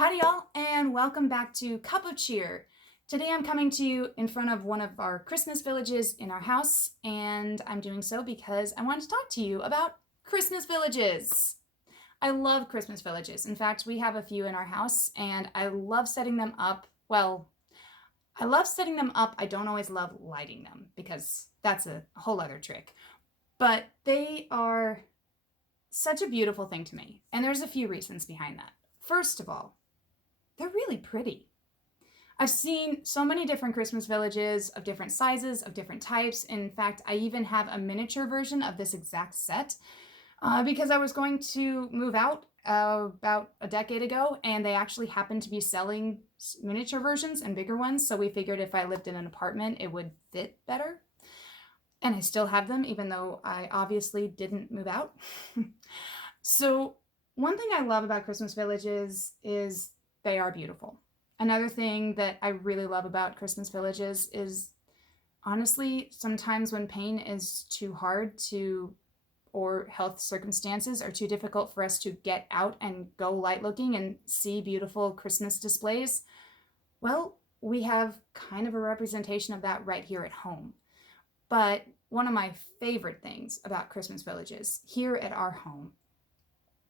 Howdy y'all, and welcome back to Cup of Cheer. Today I'm coming to you in front of one of our Christmas villages in our house, and I'm doing so because I wanted to talk to you about Christmas villages. I love Christmas villages. In fact, we have a few in our house, and I love setting them up. Well, I love setting them up. I don't always love lighting them because that's a whole other trick. But they are such a beautiful thing to me, and there's a few reasons behind that. First of all, they're really pretty. I've seen so many different Christmas villages of different sizes, of different types. In fact, I even have a miniature version of this exact set because I was going to move out about a decade ago, and they actually happened to be selling miniature versions and bigger ones. So we figured if I lived in an apartment, it would fit better. And I still have them, even though I obviously didn't move out. So one thing I love about Christmas villages is they are beautiful. Another thing that I really love about Christmas villages is honestly, sometimes when pain is too hard to, or health circumstances are too difficult for us to get out and go light looking and see beautiful Christmas displays, well, we have kind of a representation of that right here at home. But one of my favorite things about Christmas villages here at our home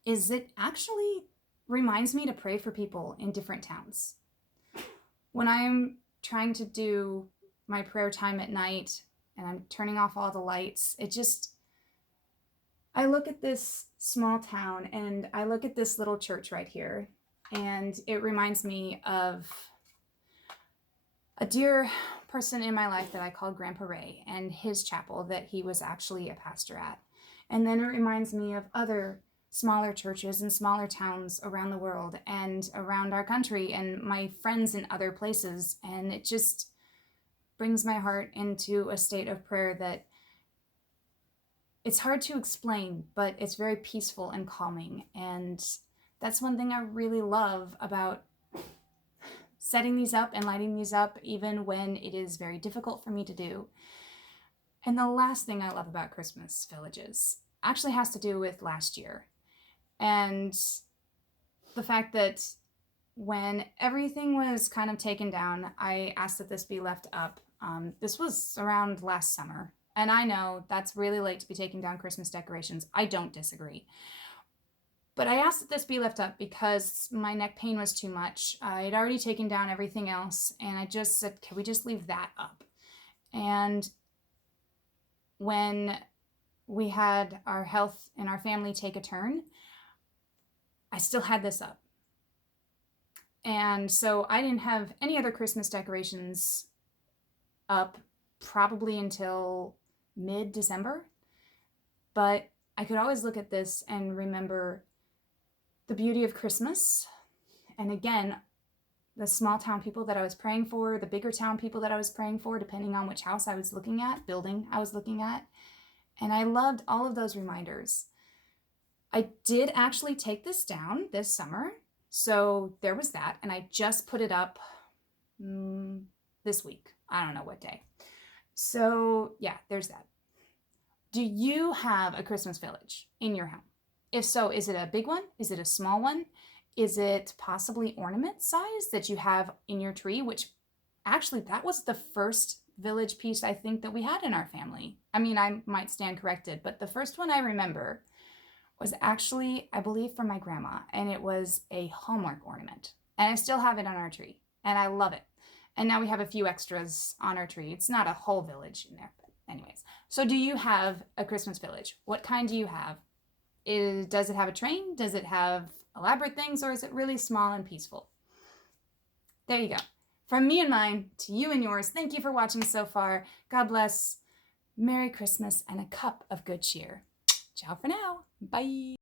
is it actually reminds me to pray for people in different towns. When I'm trying to do my prayer time at night and I'm turning off all the lights, I look at this small town and I look at this little church right here, and it reminds me of a dear person in my life that I called Grandpa Ray and his chapel that he was actually a pastor at. And then it reminds me of other smaller churches and smaller towns around the world and around our country and my friends in other places. And it just brings my heart into a state of prayer that it's hard to explain, but it's very peaceful and calming. And that's one thing I really love about setting these up and lighting these up, even when it is very difficult for me to do. And the last thing I love about Christmas villages actually has to do with last year. And the fact that when everything was kind of taken down, I asked that this be left up. This was around last summer. And I know that's really late to be taking down Christmas decorations. I don't disagree. But I asked that this be left up because my neck pain was too much. I had already taken down everything else, and I just said, can we just leave that up? And when we had our health and our family take a turn, I still had this up. And so I didn't have any other Christmas decorations up probably until mid-December. But I could always look at this and remember the beauty of Christmas. And again, the small town people that I was praying for, the bigger town people that I was praying for, depending on which house I was looking at, building I was looking at. And I loved all of those reminders. I did actually take this down this summer. So there was that. And I just put it up this week. I don't know what day. So yeah, there's that. Do you have a Christmas village in your home? If so, is it a big one? Is it a small one? Is it possibly ornament size that you have in your tree? Which actually, that was the first village piece I think that we had in our family. I mean, I might stand corrected, but the first one I remember was actually, I believe, from my grandma, and it was a Hallmark ornament. And I still have it on our tree, and I love it. And now we have a few extras on our tree. It's not a whole village in there, but anyways. So do you have a Christmas village? What kind do you have? Does it have a train? Does it have elaborate things, or is it really small and peaceful? There you go. From me and mine to you and yours, thank you for watching so far. God bless. Merry Christmas and a cup of good cheer. Ciao for now. Bye.